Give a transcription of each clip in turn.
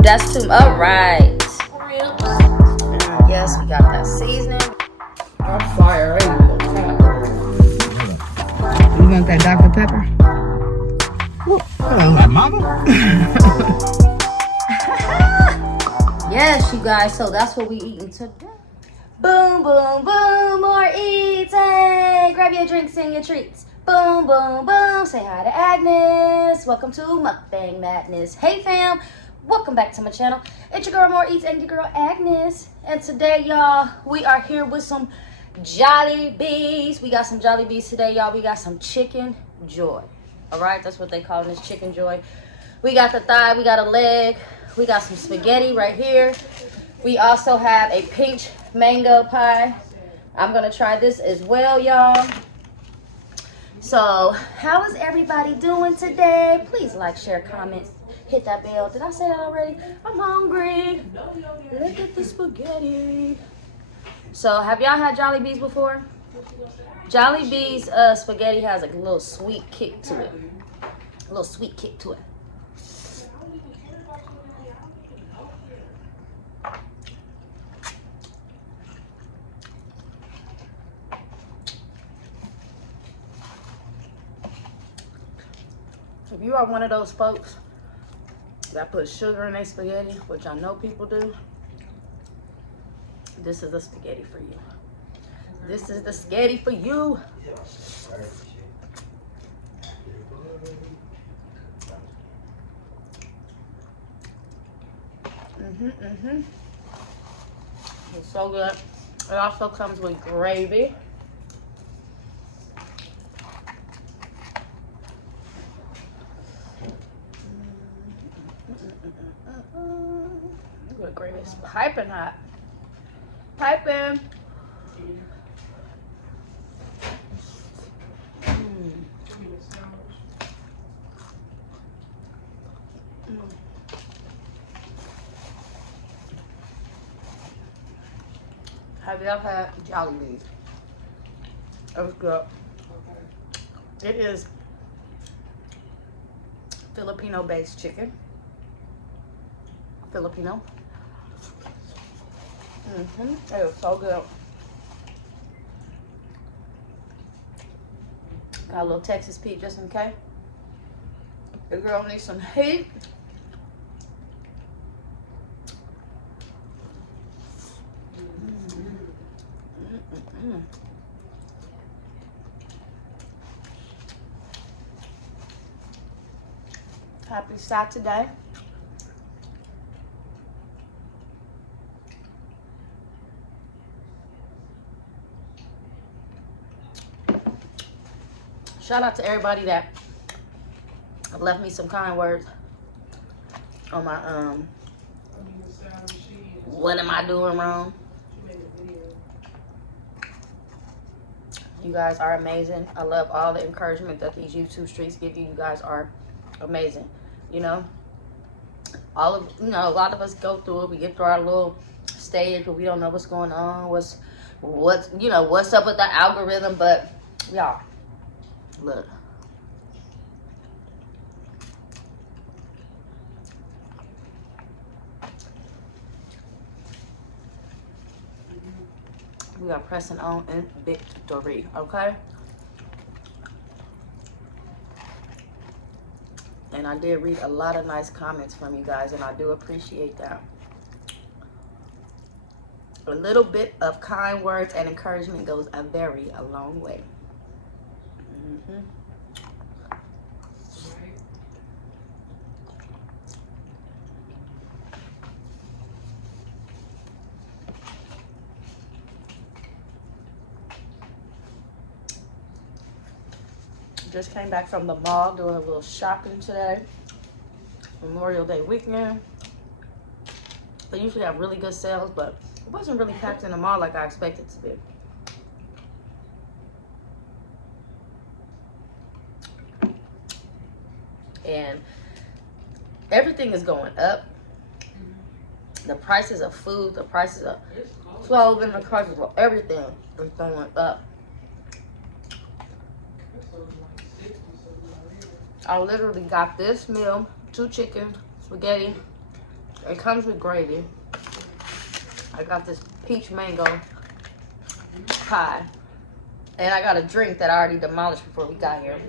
That's too. All right. Yes, we got that seasoning. I'm fire. You want that Dr. Pepper? Hello, mama. Yes, you guys. So that's what we eating today. Boom, boom, boom. More eating. Grab your drinks and your treats. Boom, boom, boom. Say hi to Agnes. Welcome to Mukbang Madness. Hey, fam. Welcome back to my channel. It's your girl More Eats and your girl Agnes. And today, y'all, we are here with some Jollibees. We got some Jollibees today, y'all. We got some chicken joy. All right, that's what they call this, chicken joy. We got the thigh, we got a leg, we got some spaghetti right here. We also have a peach mango pie. I'm gonna try this as well, y'all. So, how is everybody doing today? Please like, share, comment, hit that bell. Did I say that already? I'm hungry. Look at the spaghetti. So, have y'all had Jollibees before? Jollibee's spaghetti has a little sweet kick to it. A little sweet kick to it. If you are one of those folks that put sugar in their spaghetti, which I know people do, this is the spaghetti for you. This is the spaghetti for you. It's so good. It also comes with gravy. Good gravy. It's piping hot. Piping. Have y'all had Jollibees? It's good. It is Filipino-based chicken. Filipino. It is so good. Got a little Texas Pete just in case. The girl needs some heat. Happy Saturday. Shout out to everybody that left me some kind words on my what am I doing wrong? You guys are amazing. I love all the encouragement that these YouTube streets give you. You guys are amazing. You know, a lot of us go through it. We get through our little stage where we don't know what's going on, what's up with the algorithm. But y'all, look. We are pressing on in victory, okay? And I did read a lot of nice comments from you guys, and I do appreciate that. A little bit of kind words and encouragement goes a long way. Just came back from the mall doing a little shopping today. Memorial Day weekend. They usually have really good sales, but it wasn't really packed in the mall like I expected it to be. And everything is going up. The prices of food, the prices of clothing, the prices of everything is going up. I literally got this meal, 2 chicken, spaghetti, It comes with gravy. I got this peach mango pie. And I got a drink that I already demolished before we got here.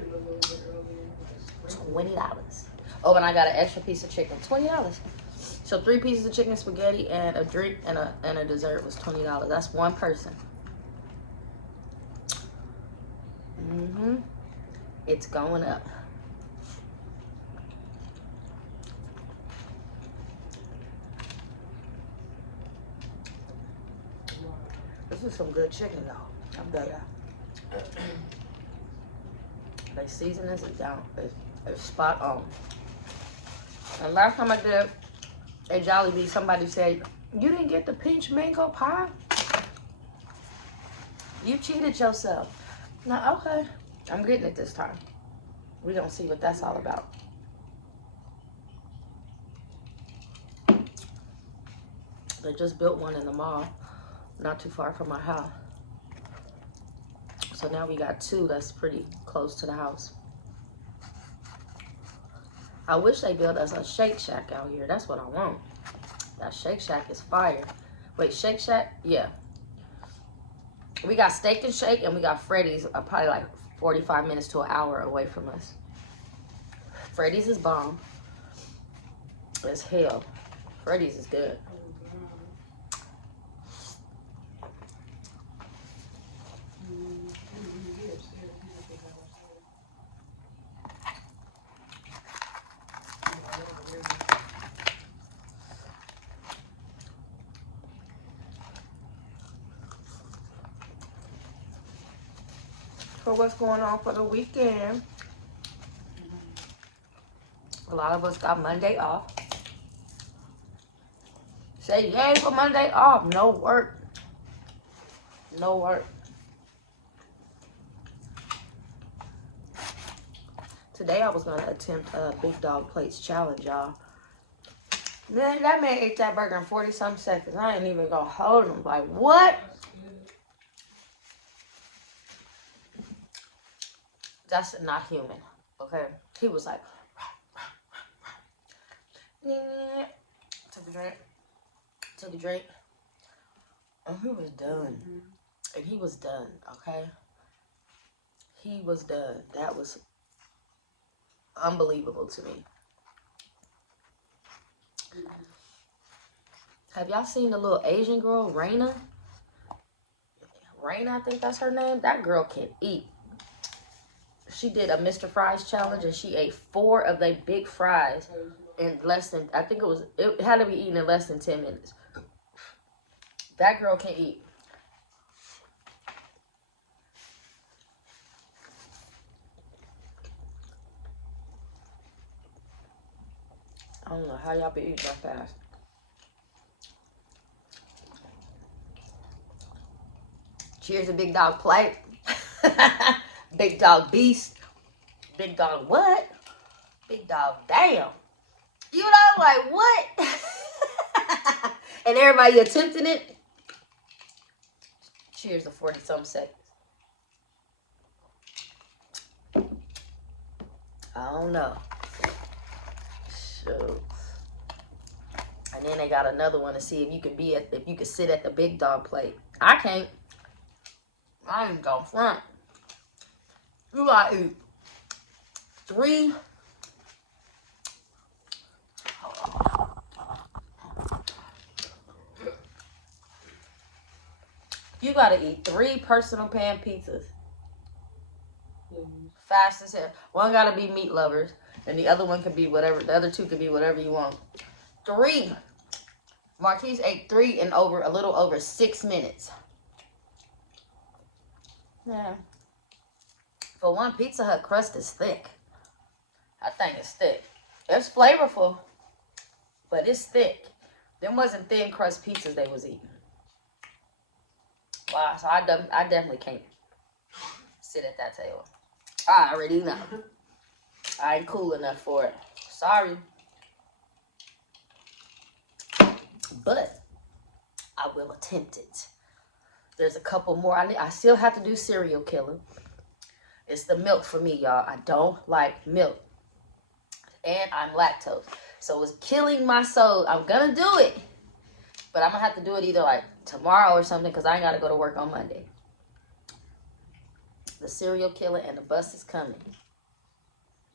$20. Oh, and I got an extra piece of chicken. $20. So 3 pieces of chicken spaghetti and a drink and a dessert was $20. That's one person. It's going up. This is some good chicken though. I bet that. They season this down. It's spot on. And last time I did a Jolliebee, somebody said, "You didn't get the peach mango pie? You cheated yourself." No, okay. I'm getting it this time. We don't see what that's all about. They just built one in the mall, not too far from my house. So now we got 2 that's pretty close to the house. I wish they built us a Shake Shack out here. That's what I want. That Shake Shack is fire. Wait, Shake Shack? Yeah. We got Steak and Shake and we got Freddy's probably like 45 minutes to an hour away from us. Freddy's is bomb. It's hell. Freddy's is good. So what's going on for the weekend? A lot of us got Monday off. Say yay for Monday off. No work. No work. Today I was gonna attempt a Big Dog Plates challenge, y'all. Man, that man ate that burger in 40-something seconds. I ain't even gonna hold him. Like, what? That's not human, okay? He was like, took the drink, and he was done. And he was done, okay? He was done. That was unbelievable to me. Have y'all seen the little Asian girl, Raina? Raina, I think that's her name. That girl can eat. She did a Mr. Fries challenge and she ate 4 of they big fries in less than, I think it had to be eaten in less than 10 minutes. That girl can eat. I don't know how y'all be eating that fast. Cheers to Big Dog Plate. Big Dog Beast. Big Dog what? Big Dog damn. You know, like what? And everybody attempting it. Cheers to 40-something seconds. I don't know. Shoot. And then they got another one to see if you can sit at the Big Dog Plate. I can't. I ain't go front. You gotta eat 3. You gotta eat 3 personal pan pizzas. Fast as hell. One gotta be meat lovers, and the other one could be whatever. The other 2 could be whatever you want. 3. Marquise ate 3 in a little over 6 minutes. Yeah. For one, Pizza Hut crust is thick. That thing is thick. It's flavorful, but it's thick. Them wasn't thin crust pizzas they was eating. Wow, so I definitely can't sit at that table. I already know. I ain't cool enough for it. Sorry. But I will attempt it. There's a couple more. I still have to do Serial Killer. It's the milk for me, y'all. I don't like milk. And I'm lactose. So it's killing my soul. I'm gonna do it, but I'm gonna have to do it either like tomorrow or something because I ain't gotta go to work on Monday. The serial killer and the bus is coming.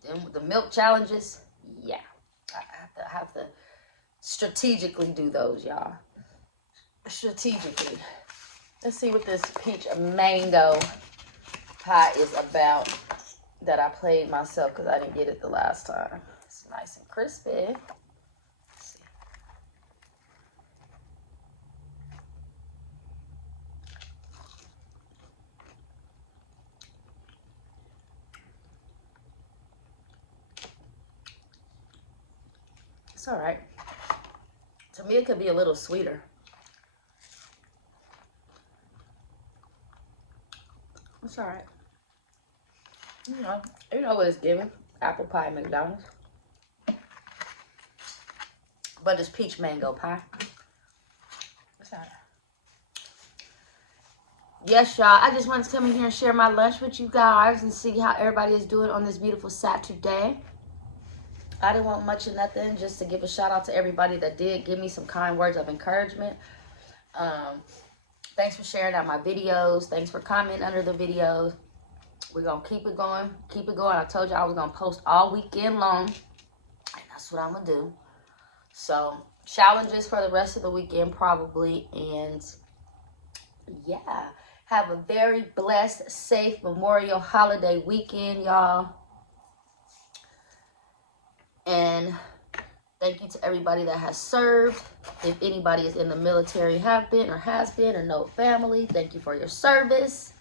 Then the milk challenges, yeah. I have to strategically do those, y'all. Strategically. Let's see what this peach mango pie is about that I played myself because I didn't get it the last time. It's nice and crispy. Let's see. It's all right. To me, it could be a little sweeter. It's all right. You know what it's giving. Apple pie McDonald's. But it's peach mango pie. It's all right. Yes, y'all. I just wanted to come in here and share my lunch with you guys and see how everybody is doing on this beautiful Saturday. I didn't want much of nothing, just to give a shout out to everybody that did give me some kind words of encouragement. Thanks for sharing out my videos. Thanks for commenting under the videos. We're going to keep it going. Keep it going. I told you I was going to post all weekend long. And that's what I'm going to do. So, challenges for the rest of the weekend probably. And, yeah. Have a very blessed, safe Memorial Holiday weekend, y'all. And thank you to everybody that has served. If anybody is in the military, have been or has been or know family, thank you for your service.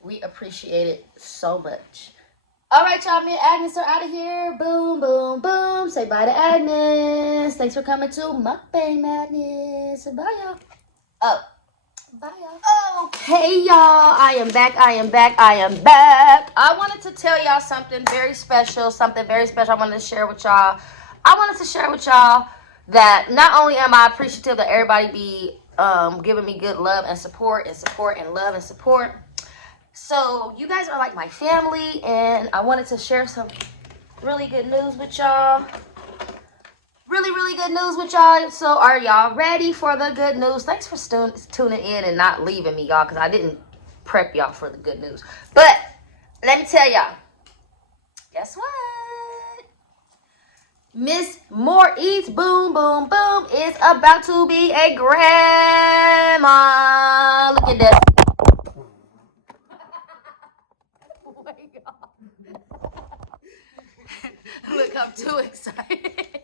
We appreciate it so much. All right, y'all. Me and Agnes are out of here. Boom, boom, boom. Say bye to Agnes. Thanks for coming to Mukbang Madness. Bye, y'all. Oh, bye, y'all. Okay, y'all. I am back. I am back. I am back. I wanted to tell y'all something very special. Something very special I wanted to share with y'all. I wanted to share with y'all that not only am I appreciative that everybody be giving me good love and support and love and support. So you guys are like my family, and I wanted to share some really good news with y'all. Really good news with y'all. So are y'all ready for the good news? Thanks for tuning in and not leaving me, y'all, because I didn't prep y'all for the good news. But let me tell y'all, guess what? Miss Moore Eats Boom Boom Boom is about to be a grandma. Look at that. Look, I'm too excited.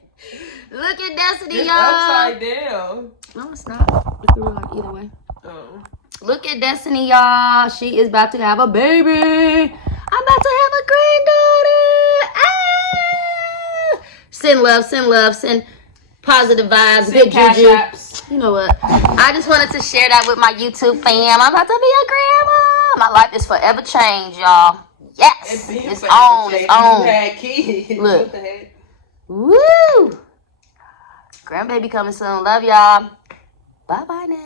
Look at Destiny, y'all. It's upside down. No, it's not. It could like either way. Oh. Look at Destiny, y'all. She is about to have a baby. I'm about to have a granddaughter. Ah! Send love, send positive vibes, send good juju. Apps. You know what? I just wanted to share that with my YouTube fam. I'm about to be a grandma. My life is forever changed, y'all. Yes, it's on. It's on. You had kids. Look. Woo! Grandbaby coming soon. Love y'all. Bye-bye now.